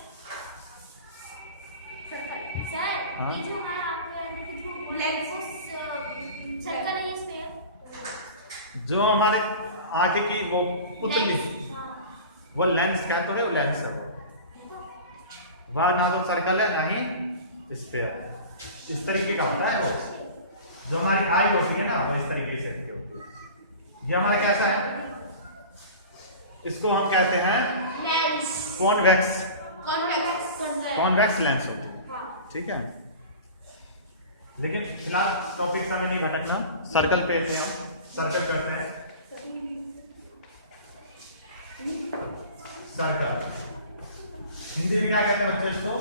सर्कल सर हाँ? ये जो हमारा आपके अंदर के जो बोला Lens। उस सर्कल है इस पे है। जो हमारे आगे की वो पुतली, Lens, हाँ। वो लेंस क्या तो है, वो लेंस है, वह ना तो सर्कल है ना ही स्फीयर है। इस तरीके का होता है वो, जो हमारी आई होती है ना वो इस तरीके से होती है। ये हमारा कैसा है, इसको हम कहते हैं lens, convex, convex, convex lens होती है। हाँ। ठीक है, लेकिन फिलहाल टॉपिक से हमें नहीं भटकना, सर्कल पे थे हम, सर्कल करते हैं। सर्कल हिंदी में क्या कहते हैं बच्चे इसको,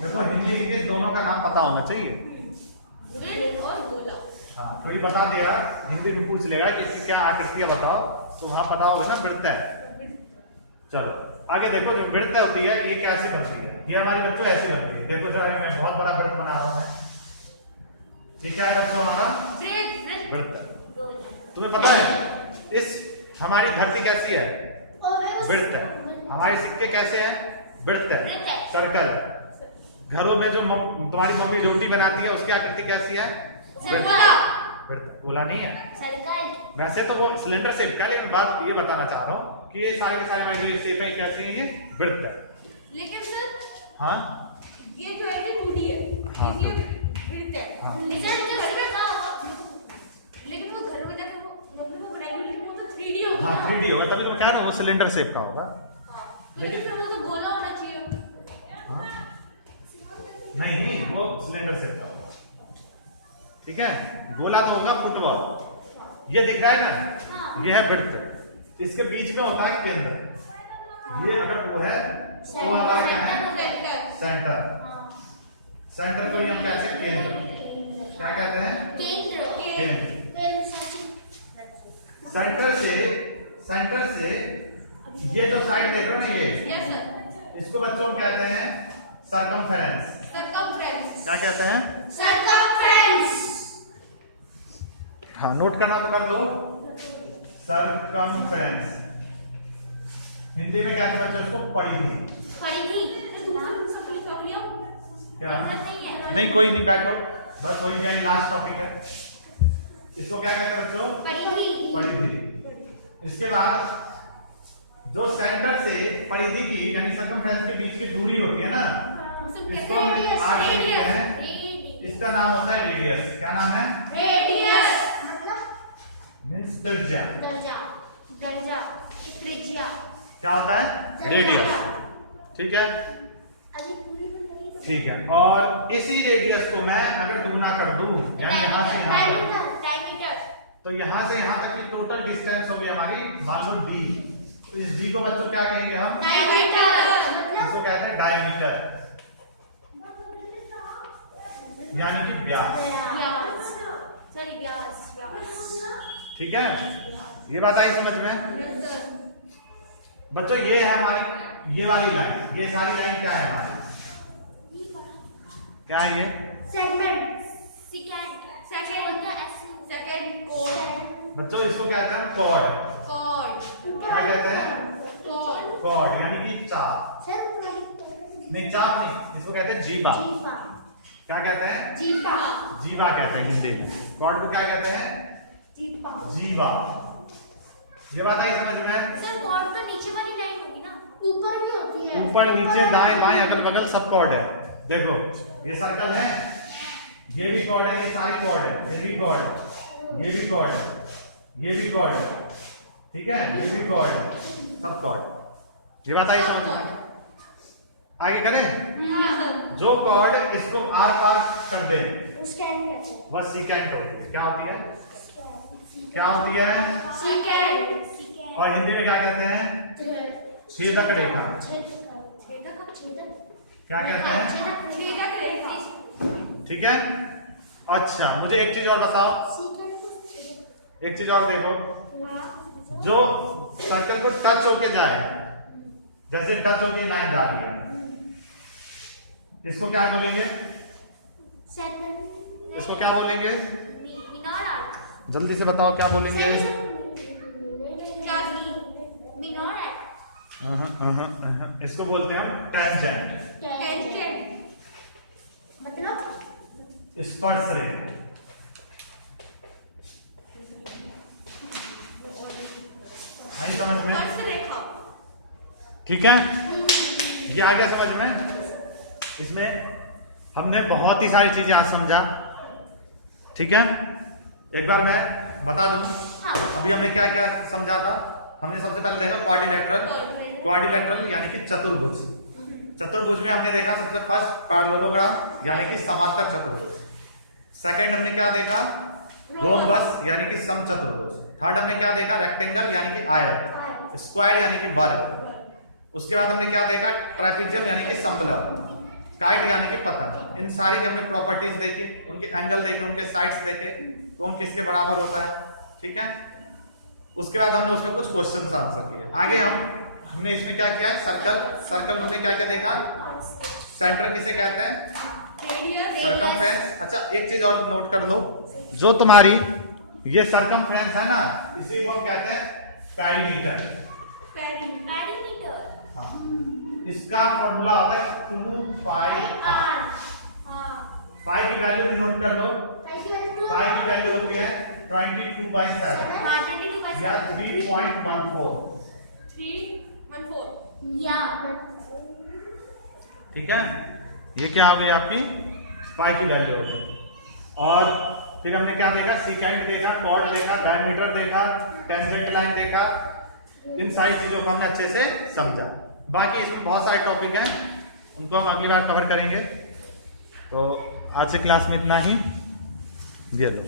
देखो हिंदी इंग्लिश दोनों का नाम पता होना चाहिए। वृत्त और गोला। हाँ, कोई बता देगा हिंदी में पूछ लेगा कि इसकी क्या आकृतियां बताओ, तो वहां पता होगा ना वृत्त है। चलो आगे देखो, जो वृत्त होती है ये कैसी बनती है, ये हमारी बच्चों ऐसी बनती है। देखो जो मैं बहुत बड़ा वृत्त बना रहा हूँ, ये क्या है बच्चों हमारा वृत्त। तुम्हें पता है इस हमारी धरती कैसी है, वृत्त है। हमारे सिक्के कैसे हैं, वृत्त है, सर्कल है। घरों में जो तुम्हारी मम्मी रोटी बनाती है उसकी आकृति कैसी है, वृत्त। गोला नहीं है, सर्कल। वैसे तो वो सिलेंडर शेप का, लेकिन बात ये बताना चाह रहा हूँ कि ये सारे के सारे हमारी जो शेप है कैसे हैं, ये वृत्त है। लेकिन सर हाँ ये जो है ये 2D है, हाँ, ये 2D वृत्त है। हाँ। लेकिन वो घर में जाके वो मम्मी को बनाएगी, लेकिन वो तो 3D होगा। हाँ 3D होगा, तभी तो मैं कह रहा हूँ वो सिलेंडर शेप का होगा। हाँ, लेकिन फिर वो तो गोला होना चाहिए। हाँ? नहीं नहीं, वो सिलेंडर शेप का होगा। ठीक है, गोला तो होगा फुटबॉल। ये दिख रहा है ना, ये है वृत्त, इसके बीच में होता है केंद्र। ये अगर वो है तो वो हमारा क्या है, सेंटर। सेंटर को हम कहते हैं केंद्र, क्या कहते हैं, सेंटर से ये जो साइड देख रहे हो ना, ये यस सर। इसको बच्चों को कहते हैं सर्कमफेरेंस। सर्कमफ्रेंस। क्या कहते हैं, सर्कमफ्रेंस। हाँ नोट करना तो कर लो, सर्कमफेरेंस। हिंदी में कहते हैं बच्चों इसको परिधि। परिधि। क्या नहीं है। नहीं, कोई नहीं, बैठो बस, वही क्या लास्ट टॉपिक है। इसको क्या कहते हैं बच्चों, परिधि। परिधि। इसके बाद जो सेंटर से परिधि की यानी सर्कमफ्रेंस के बीच की दूरी होती है ना, इसको हम आर कहते हैं। इसका नाम होता है रेडियस। क्या नाम है, रेडियस मतलब मींस त्रिज्या। दर्जा, दर्जा, त्रिज्या। क्या होता है, रेडियस। ठीक है, अभी पूरी बताइए तो। ठीक है, और इसी रेडियस को मैं अगर दुगना कर दूं, यानी यहाँ से यहाँ तक, डायमीटर। तो यहाँ से यहाँ तक की टोटल डिस्टेंस होगी हमारी मान लो d। तो इस d को बच्चों क्या कहेंगे हम, डायमीटर इसको कहते हैं डायमीटर, यानी कि व्यास। व्यास। सॉरी व्यास। ठीक है, ये बात आई समझ में बच्चों। ये है हमारी ये वाली लाइन, ये सारी लाइन क्या है हमारी, क्या है ये, सेगमेंट। Second code. बच्चों इसको कहते हैं कॉर्ड। क्या कहते हैं, कॉर्ड, यानी कि चाप। नहीं चाप नहीं, इसको कहते हैं जीवा। क्या कहते हैं, जीवा कहते हैं हिंदी में। कॉर्ड को क्या कहते हैं, जीवा। ये बात आई समझ में। सर कॉर्ड तो नीचे वाली लाइन होगी ना, ऊपर भी होती है। ऊपर नीचे दाएं बाएं अगल बगल सब कॉर्ड है। देखो ये सर्कल है, ये भी कॉर्ड है, ये सारी कॉर्ड है, ये भी कॉर्ड है। ये भी कॉर्ड है, ये भी कॉर्ड है, ठीक है, ये भी कॉर्ड है, सब कॉर्ड। ये बात आई समझ में? आगे करें? जो कॉर्ड इसको आर पार कर दे वह सीकेंट होती है। क्या होती है? क्या होती है? और हिंदी में क्या कहते हैं? छेदक रेखा। क्या कहते हैं? छेदक रेखा। ठीक है। अच्छा, मुझे एक चीज और बताओ, एक चीज और देखो, जो सर्कल को टच होके जाए, जैसे टच होके लाइन जा रही है, इसको क्या बोलेंगे? इसको क्या बोलेंगे? जल्दी से बताओ क्या बोलेंगे? इसको बोलते हैं हम टेंजेंट, मतलब स्पर्श रेखा। आई समझ में? स्पर्श रेखा। ठीक है, ये आ गया समझ में? इसमें हमने बहुत ही सारी चीजें आज समझा। ठीक है, एक बार मैं बता दूं, अभी हमने क्या क्या समझा था। हमने सबसे पहले देखा क्वाड्रिलेटरल यानी कि चतुर्भुज। चतुर्भुज में हमने देखा सबसे फर्स्ट पैरेललोग्राम यानी कि समांतर चतुर्भुज। सेकंड हमने क्या देखा? रोम्बस यानी कि समचतुर्भुज। थर्ड हमने क्या देखा? रेक्टेंगल यानी कि आयत। स्क्वायर यानी कि वर्ग। उसके बाद हमने क्या देखा? ट्रापेजियम यानी कि समतल। काइट यानी कि पतन। इन सारी हमने प्रॉपर्टीज देखी, उनके एंगल देखे, उनके साइड्स देखे, कौन किसके बराबर होता है। ठीक है, उसके बाद हमने उसको कुछ क्वेश्चन आंसर किए। आगे हमने इसमें क्या किया? सर्कल में क्या क्या देखा? सेंटर किसे कहते हैं? सर्कमफ्रेंस। अच्छा, एक चीज और नोट कर दो, जो तुम्हारी ये सर्कमफ्रेंस है ना, इसी को हम कहते हैं पेरीमीटर। इसका फॉर्मूला होता है 2 पाई r। पाई की वैल्यू भी नोट कर लो। पाई की वैल्यू होती है 22/7 या 3.14। ठीक है, ये क्या हो गई आपकी पाई की वैल्यू हो गई। और फिर हमने क्या देखा? सीकेंट देखा, कॉर्ड देखा, डायमीटर देखा, टेंजेंट लाइन देखा। इन सारी चीजों को हमने अच्छे से समझा। बाकी इसमें बहुत सारे टॉपिक हैं, उनको हम अगली बार कवर करेंगे। तो आज की क्लास में इतना ही। ये लो।